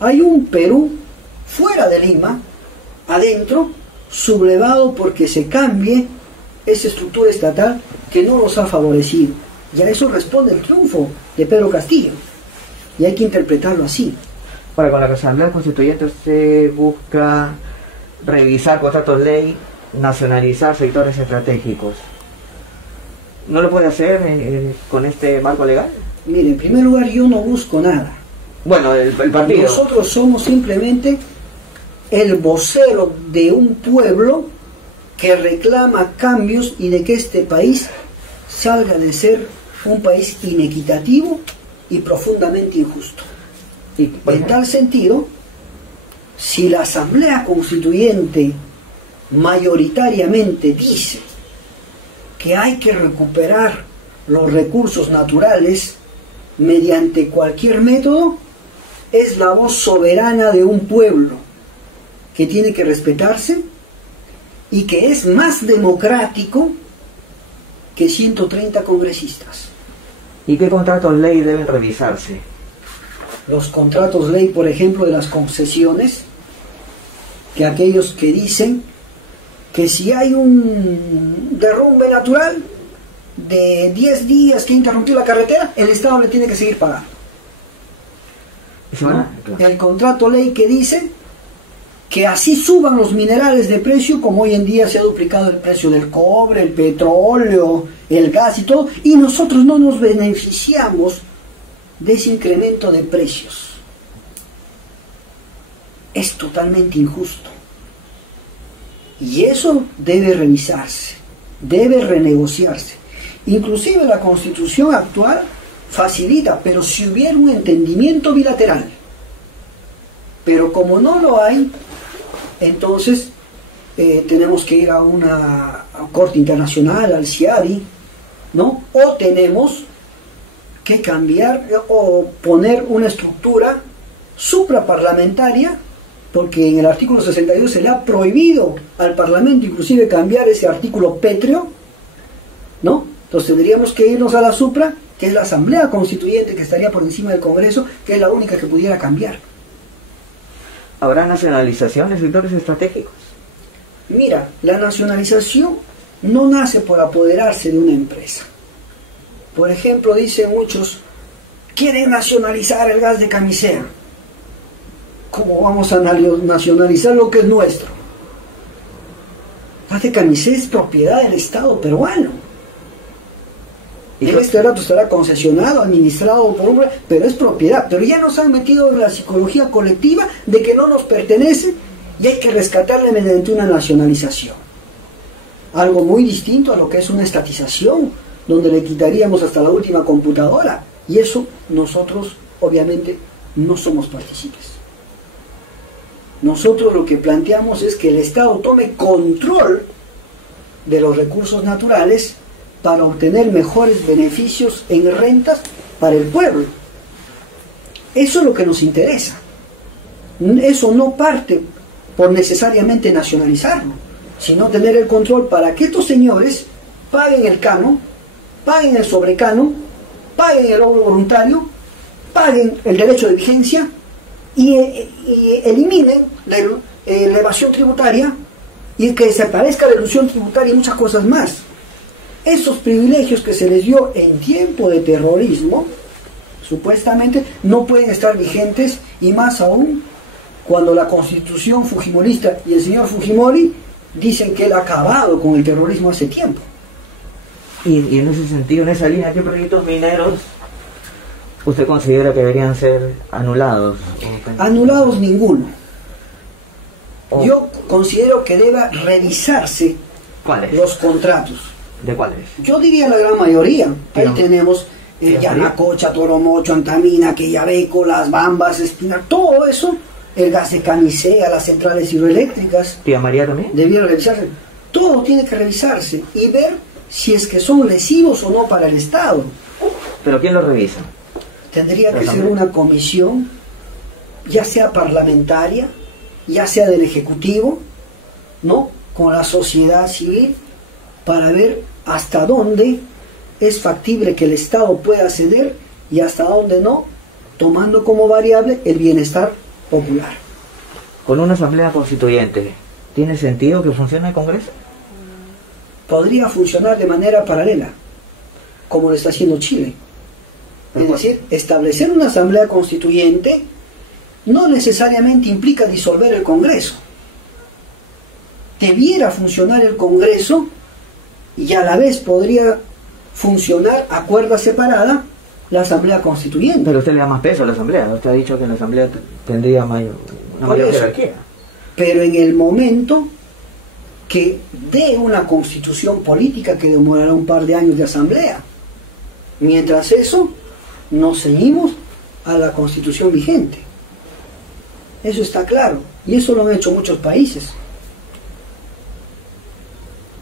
Hay un Perú fuera de Lima, adentro, sublevado porque se cambie esa estructura estatal que no los ha favorecido. Y a eso responde el triunfo de Pedro Castillo. Y hay que interpretarlo así. Ahora, con la Asamblea Constituyente se busca revisar contratos ley, nacionalizar sectores estratégicos. ¿No lo puede hacer con este marco legal? Mire, en primer lugar, yo no busco nada. Bueno, el partido. Nosotros somos simplemente el vocero de un pueblo que reclama cambios y de que este país salga de ser un país inequitativo y profundamente injusto. En tal sentido, si la Asamblea Constituyente mayoritariamente dice que hay que recuperar los recursos naturales mediante cualquier método, es la voz soberana de un pueblo que tiene que respetarse y que es más democrático que 130 congresistas. ¿Y qué contratos ley deben revisarse? Los contratos ley, por ejemplo, de las concesiones, que aquellos que dicen que si hay un derrumbe natural de 10 días que interrumpió la carretera, el Estado le tiene que seguir pagando. ¿No? El contrato ley que dice que así suban los minerales de precio, como hoy en día se ha duplicado el precio del cobre, el petróleo, el gas y todo, y nosotros no nos beneficiamos de ese incremento de precios. Es totalmente injusto. Y eso debe revisarse, debe renegociarse. Inclusive la Constitución actual facilita, pero si hubiera un entendimiento bilateral. Pero como no lo hay, entonces tenemos que ir a una corte internacional, al CIADI, ¿no? O tenemos que cambiar o poner una estructura supraparlamentaria, porque en el artículo 62 se le ha prohibido al Parlamento inclusive cambiar ese artículo pétreo, ¿no? Entonces tendríamos que irnos a la supra, que es la Asamblea Constituyente, que estaría por encima del Congreso, que es la única que pudiera cambiar. ¿Habrá nacionalización de sectores estratégicos? Mira, la nacionalización no nace por apoderarse de una empresa. Por ejemplo, dicen muchos, quieren nacionalizar el gas de Camisea. ¿Cómo vamos a nacionalizar lo que es nuestro? El gas de Camisea es propiedad del Estado peruano. En este rato estará concesionado, administrado por un... pero es propiedad. Pero ya nos han metido en la psicología colectiva de que no nos pertenece y hay que rescatarle mediante una nacionalización. algo muy distinto a lo que es una estatización, donde le quitaríamos hasta la última computadora, y eso nosotros obviamente no somos partícipes. Nosotros lo que planteamos es que el Estado tome control de los recursos naturales para obtener mejores beneficios en rentas para el pueblo. Eso es lo que nos interesa. Eso no parte por necesariamente nacionalizarlo, sino tener el control para que estos señores paguen el canon, paguen el sobrecano, paguen el obro voluntario, paguen el derecho de vigencia y eliminen la evasión tributaria, y que desaparezca la elusión tributaria y muchas cosas más. Esos privilegios que se les dio en tiempo de terrorismo, supuestamente, no pueden estar vigentes, y más aún cuando la constitución fujimorista y el señor Fujimori dicen que él ha acabado con el terrorismo hace tiempo. Y en ese sentido, en esa línea, ¿qué proyectos mineros usted considera que deberían ser anulados? Anulados ninguno. Yo considero que deba revisarse ¿cuáles? Los contratos. ¿De cuáles? Yo diría la gran mayoría. Ahí No. tenemos Yanacocha, Toromocho, Antamina, Queyabeco, Las Bambas, Espinar, todo eso, el gas de Camisea, las centrales hidroeléctricas. ¿Tía María también? Debiera revisarse. Todo tiene que revisarse y ver si es que son lesivos o no para el Estado. ¿Pero quién lo revisa? Tendría que ser una comisión, ya sea parlamentaria, ya sea del Ejecutivo, ¿no?, con la sociedad civil, para ver hasta dónde es factible que el Estado pueda ceder y hasta dónde no, tomando como variable el bienestar popular. Con una asamblea constituyente, ¿tiene sentido que funcione el Congreso? Podría funcionar de manera paralela, como lo está haciendo Chile. Es decir, establecer una asamblea constituyente no necesariamente implica disolver el Congreso. Debiera funcionar el Congreso y a la vez podría funcionar a cuerda separada la Asamblea Constituyente. Pero usted le da más peso a la Asamblea. Usted ha dicho que la Asamblea tendría una mayor jerarquía. Pero en el momento que dé una constitución política que demorará un par de años de asamblea. Mientras eso, nos ceñimos a la constitución vigente. Eso está claro. Y eso lo han hecho muchos países.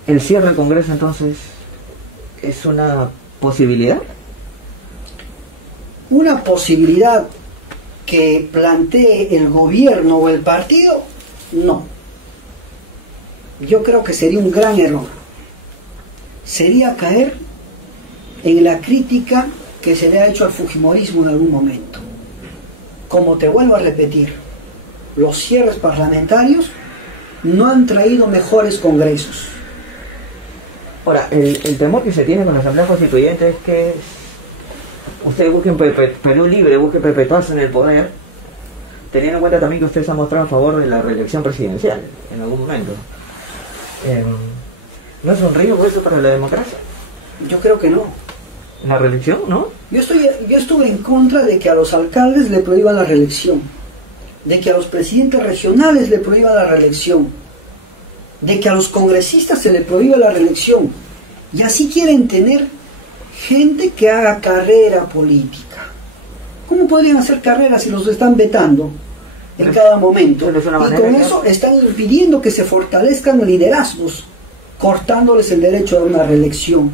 ¿El cierre del Congreso entonces es una posibilidad? Una posibilidad que plantee el gobierno o el partido, no. Yo creo que sería un gran error. Sería caer en la crítica que se le ha hecho al fujimorismo en algún momento. Como te vuelvo a repetir, los cierres parlamentarios no han traído mejores congresos. Ahora, el temor que se tiene con la Asamblea Constituyente es que usted busque Perú libre, busque perpetuarse en el poder, teniendo en cuenta también que usted se ha mostrado a favor de la reelección presidencial en algún momento. ¿No es un riesgo eso para la democracia? Yo creo que no. ¿La reelección, no? Yo estuve en contra de que a los alcaldes le prohíban la reelección, de que a los presidentes regionales le prohíban la reelección, de que a los congresistas se le prohíba la reelección. Y así quieren tener gente que haga carrera política. ¿Cómo podrían hacer carrera si los están vetando en cada momento? Y con eso están impidiendo que se fortalezcan liderazgos, cortándoles el derecho a una reelección.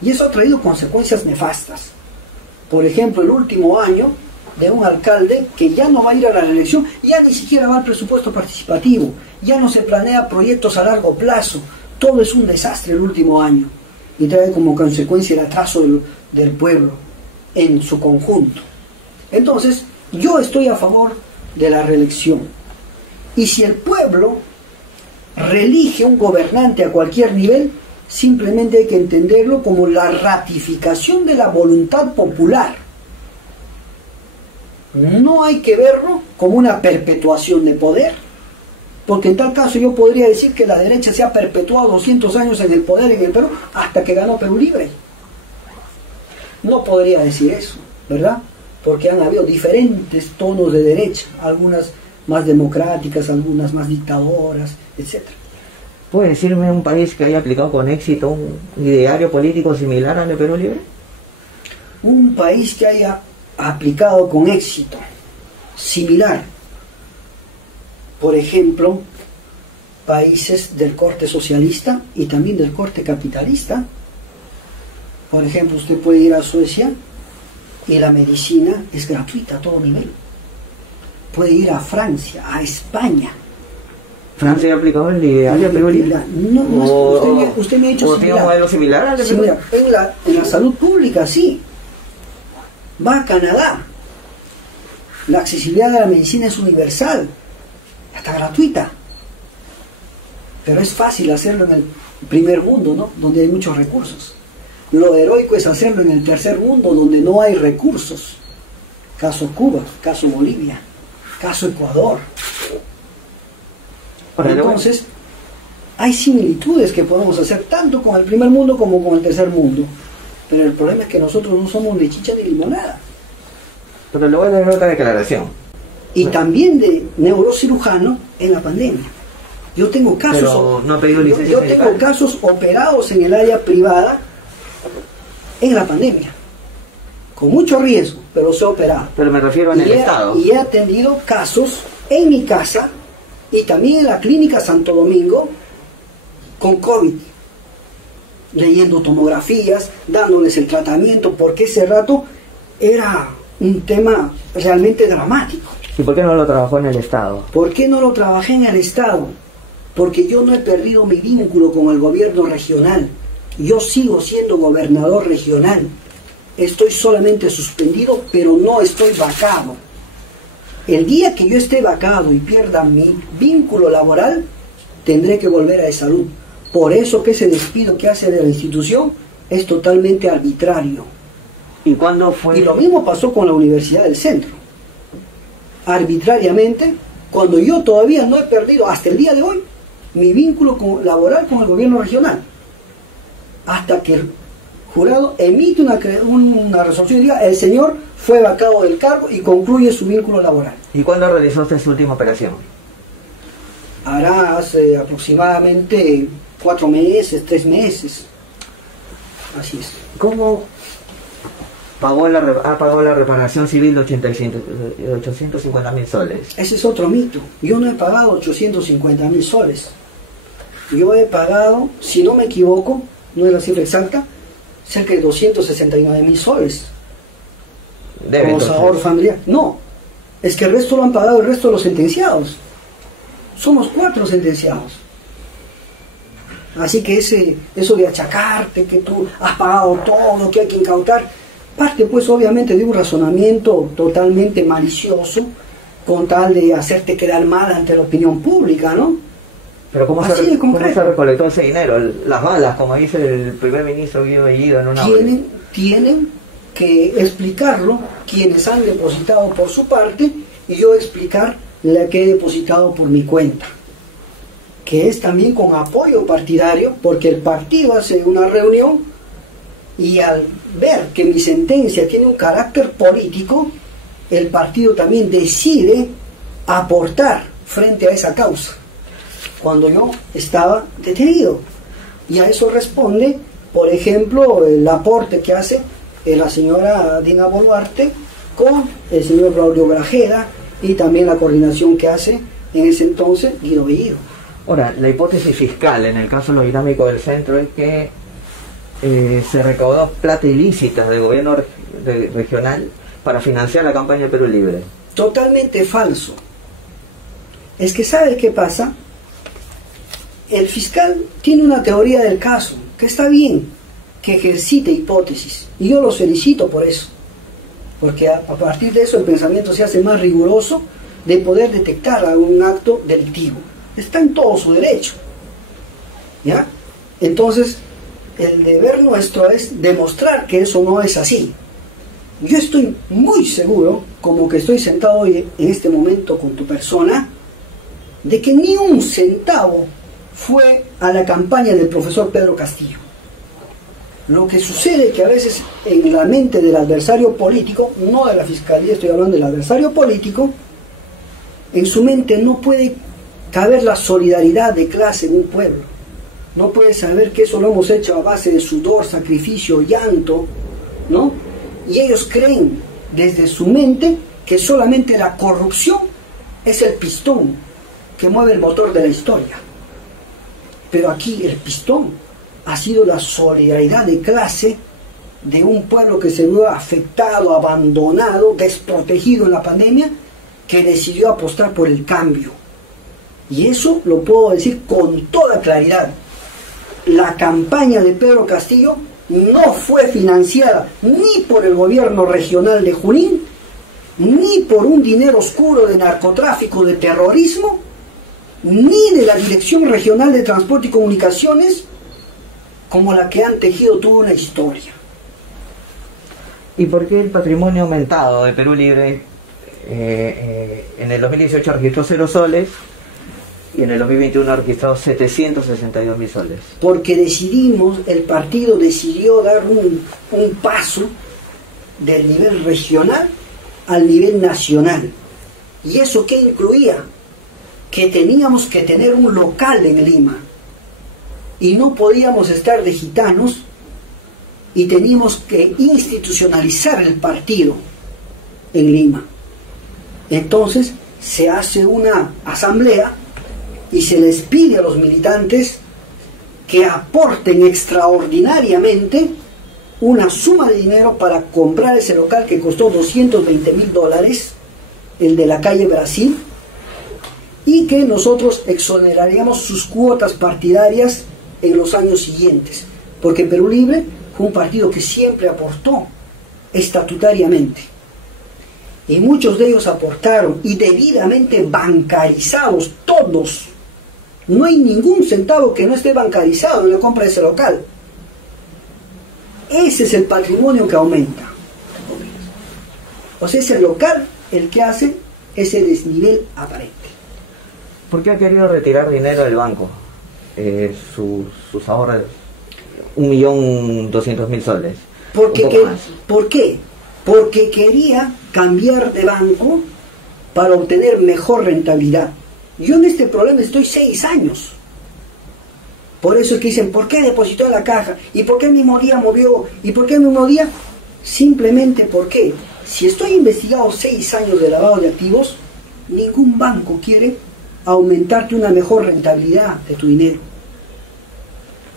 Y eso ha traído consecuencias nefastas. Por ejemplo, el último año de un alcalde que ya no va a ir a la reelección, ya ni siquiera va al presupuesto participativo, ya no se planea proyectos a largo plazo, todo es un desastre el último año, y trae como consecuencia el atraso del pueblo en su conjunto. Entonces, yo estoy a favor de la reelección, y si el pueblo reelige un gobernante a cualquier nivel, simplemente hay que entenderlo como la ratificación de la voluntad popular. No hay que verlo como una perpetuación de poder, porque en tal caso yo podría decir que la derecha se ha perpetuado 200 años en el poder en el Perú hasta que ganó Perú Libre. No podría decir eso, ¿verdad? Porque han habido diferentes tonos de derecha, algunas más democráticas, algunas más dictadoras, etc. ¿Puede decirme un país que haya aplicado con éxito un ideario político similar al de Perú Libre? Un país que haya aplicado con éxito similar, por ejemplo, países del corte socialista y también del corte capitalista. Por ejemplo, usted puede ir a Suecia y la medicina es gratuita a todo nivel. Puede ir a Francia, a España. ¿Francia ha aplicado el ideario de Perú Libre? No, usted me ha dicho similar. ¿Un modelo similar al de Perú Libre? En la salud pública, sí. Va a Canadá. La accesibilidad de la medicina es universal, hasta gratuita. Pero es fácil hacerlo en el primer mundo, ¿no? Donde hay muchos recursos. Lo heroico es hacerlo en el tercer mundo, donde no hay recursos. Caso Cuba, caso Bolivia, caso Ecuador. Entonces, hay similitudes que podemos hacer tanto con el primer mundo como con el tercer mundo. Pero el problema es que nosotros no somos de chicha ni limonada. Pero le voy a dar otra declaración. Y también de neurocirujano en la pandemia. Yo tengo casos, pero no ha pedido licencia. Yo tengo casos operados en el área privada en la pandemia. Con mucho riesgo, pero los he operado. Pero me refiero en el Estado. Y he atendido casos en mi casa y también en la clínica Santo Domingo con COVID. Leyendo tomografías, dándoles el tratamiento, porque ese rato era un tema realmente dramático. ¿Y por qué no lo trabajó en el Estado? ¿Por qué no lo trabajé en el Estado? Porque yo no he perdido mi vínculo con el gobierno regional. Yo sigo siendo gobernador regional. Estoy solamente suspendido, pero no estoy vacado. El día que yo esté vacado y pierda mi vínculo laboral, tendré que volver a salud. Por eso que ese despido que hace de la institución es totalmente arbitrario. ¿Y cuándo fue? Y lo mismo pasó con la Universidad del Centro. Arbitrariamente, cuando yo todavía no he perdido hasta el día de hoy mi vínculo laboral con el gobierno regional, hasta que el jurado emite una resolución y diga: el señor fue vacado del cargo, y concluye su vínculo laboral. ¿Y cuándo realizó usted su última operación? Hará hace aproximadamente 4 meses, 3 meses. Así es. ¿Cómo ha pagado la reparación civil de 850.000 soles? Ese es otro mito. Yo no he pagado 850.000 soles. Yo he pagado, si no me equivoco, no es la cifra exacta, cerca de 269.000 soles. Como ahorro familiar. No, es que el resto lo han pagado el resto de los sentenciados. Somos 4 sentenciados. Así que eso de achacarte que tú has pagado todo, que hay que incautar, parte pues obviamente de un razonamiento totalmente malicioso, con tal de hacerte quedar mal ante la opinión pública, ¿no? Pero ¿cómo se recolectó ese dinero? Las balas, como dice el primer ministro Guido Bellido en una... Tienen que explicarlo quienes han depositado por su parte, y yo explicar la que he depositado por mi cuenta, que es también con apoyo partidario, porque el partido hace una reunión y al ver que mi sentencia tiene un carácter político, el partido también decide aportar frente a esa causa, cuando yo estaba detenido. Y a eso responde, por ejemplo, el aporte que hace la señora Dina Boluarte con el señor Braulio Grajeda, y también la coordinación que hace en ese entonces Guido Bellido. Ahora, la hipótesis fiscal en el caso de los dinámicos del centro es que se recaudó plata ilícita del gobierno regional para financiar la campaña de Perú Libre. Totalmente falso. Es que ¿sabe qué pasa? El fiscal tiene una teoría del caso, que está bien, que ejercite hipótesis, y yo los felicito por eso, porque a partir de eso el pensamiento se hace más riguroso de poder detectar algún acto delictivo. Está en todo su derecho, ¿ya? Entonces, el deber nuestro es demostrar que eso no es así. Yo estoy muy seguro, como que estoy sentado hoy en este momento con tu persona, de que ni un centavo fue a la campaña del profesor Pedro Castillo. Lo que sucede es que a veces en la mente del adversario político, no de la fiscalía, estoy hablando del adversario político, en su mente no puede caber la solidaridad de clase en un pueblo. no puede saber que eso lo hemos hecho a base de sudor, sacrificio, llanto, ¿no? Y ellos creen desde su mente que solamente la corrupción es el pistón que mueve el motor de la historia. Pero aquí el pistón ha sido la solidaridad de clase de un pueblo que se vio afectado, abandonado, desprotegido en la pandemia, que decidió apostar por el cambio. Y eso lo puedo decir con toda claridad. La campaña de Pedro Castillo no fue financiada ni por el gobierno regional de Junín, ni por un dinero oscuro de narcotráfico, de terrorismo, ni de la Dirección Regional de Transporte y Comunicaciones, como la que han tejido toda una historia. ¿Y por qué el patrimonio aumentado de Perú Libre en el 2018 registró 0 soles y en el 2021 ha registrado 762.000 soles? Porque el partido decidió dar un paso del nivel regional al nivel nacional. ¿Y eso qué incluía? Que teníamos que tener un local en Lima y no podíamos estar de gitanos, y teníamos que institucionalizar el partido en Lima. Entonces se hace una asamblea y se les pide a los militantes que aporten extraordinariamente una suma de dinero para comprar ese local que costó $220.000, el de la calle Brasil, y que nosotros exoneraríamos sus cuotas partidarias en los años siguientes, porque Perú Libre fue un partido que siempre aportó estatutariamente, y muchos de ellos aportaron, y debidamente bancarizados, todos. No hay ningún centavo que no esté bancarizado en la compra de ese local. Ese es el patrimonio que aumenta. O sea, es el local el que hace ese desnivel aparente. ¿Por qué ha querido retirar dinero del banco? Sus ahorros, 1.200.000 soles. ¿Por qué? Porque quería cambiar de banco para obtener mejor rentabilidad. Yo en este problema estoy 6 años. Por eso es que dicen, ¿por qué depositó en la caja? ¿Y por qué el mismo día movió? ¿Y por qué el mismo día? Simplemente porque si estoy investigado 6 años de lavado de activos, ningún banco quiere aumentarte una mejor rentabilidad de tu dinero.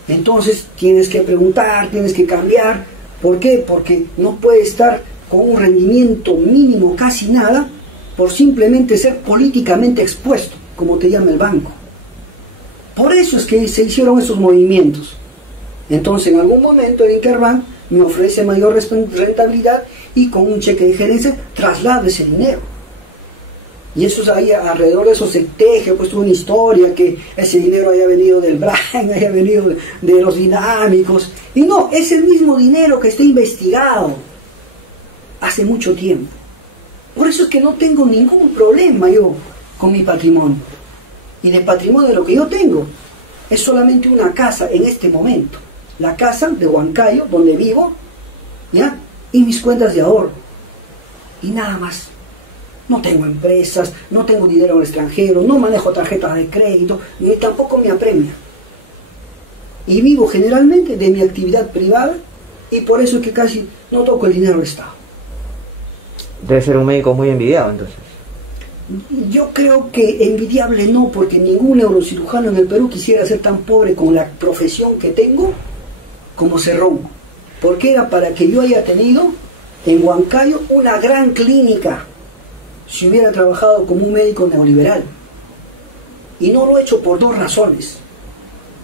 Entonces tienes que preguntar, tienes que cambiar. ¿Por qué? Porque no puedes estar con un rendimiento mínimo, casi nada, por simplemente ser políticamente expuesto, como te llama el banco. Por eso es que se hicieron esos movimientos. Entonces en algún momento el Interbank me ofrece mayor rentabilidad y con un cheque de gerencia traslado ese dinero. Y eso es ahí, alrededor de eso se teje, pues tuvo una historia que ese dinero haya venido del Brian, haya venido de los dinámicos. Y no, es el mismo dinero que está investigado hace mucho tiempo. Por eso es que no tengo ningún problema yo con mi patrimonio. Y de patrimonio de lo que yo tengo es solamente una casa en este momento. La casa de Huancayo, donde vivo, ¿ya? Y mis cuentas de ahorro. Y nada más. No tengo empresas, no tengo dinero en el extranjero, no manejo tarjetas de crédito, ni tampoco me apremia. Y vivo generalmente de mi actividad privada, y por eso es que casi no toco el dinero del Estado. Debe ser un médico muy envidiado, entonces. Yo creo que envidiable no, porque ningún neurocirujano en el Perú quisiera ser tan pobre con la profesión que tengo como Cerrón. Porque era para que yo haya tenido en Huancayo una gran clínica, si hubiera trabajado como un médico neoliberal. Y no lo he hecho por 2 razones.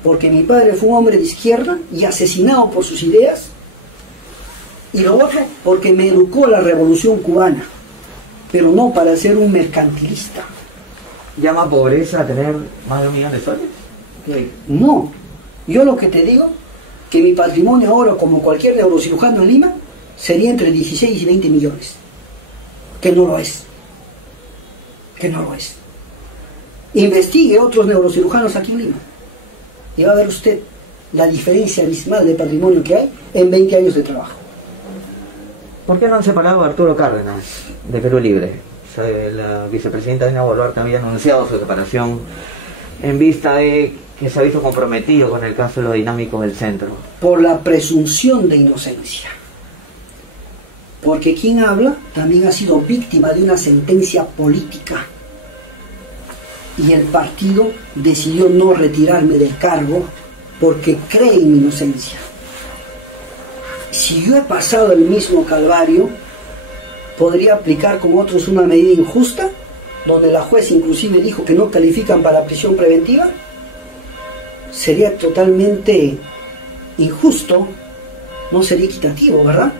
Porque mi padre fue un hombre de izquierda y asesinado por sus ideas. Y lo otro, porque me educó la Revolución Cubana, pero no para ser un mercantilista. ¿Llama pobreza a tener más de 1 millón de soles? No, yo lo que te digo, que mi patrimonio ahora, como cualquier neurocirujano en Lima, sería entre 16 y 20 millones. Que no lo es. Que no lo es. Investigue otros neurocirujanos aquí en Lima y va a ver usted la diferencia abismal de patrimonio que hay en 20 años de trabajo. ¿Por qué no han separado a Arturo Cárdenas de Perú Libre? O sea, la vicepresidenta Dina Boluarte había anunciado su separación en vista de que se ha visto comprometido con el caso de lo dinámico del centro? Por la presunción de inocencia. Porque quien habla también ha sido víctima de una sentencia política. Y el partido decidió no retirarme del cargo porque cree en mi inocencia. Si yo he pasado el mismo calvario, podría aplicar con otros una medida injusta, donde la juez inclusive dijo que no califican para prisión preventiva. Sería totalmente injusto, no sería equitativo, ¿verdad?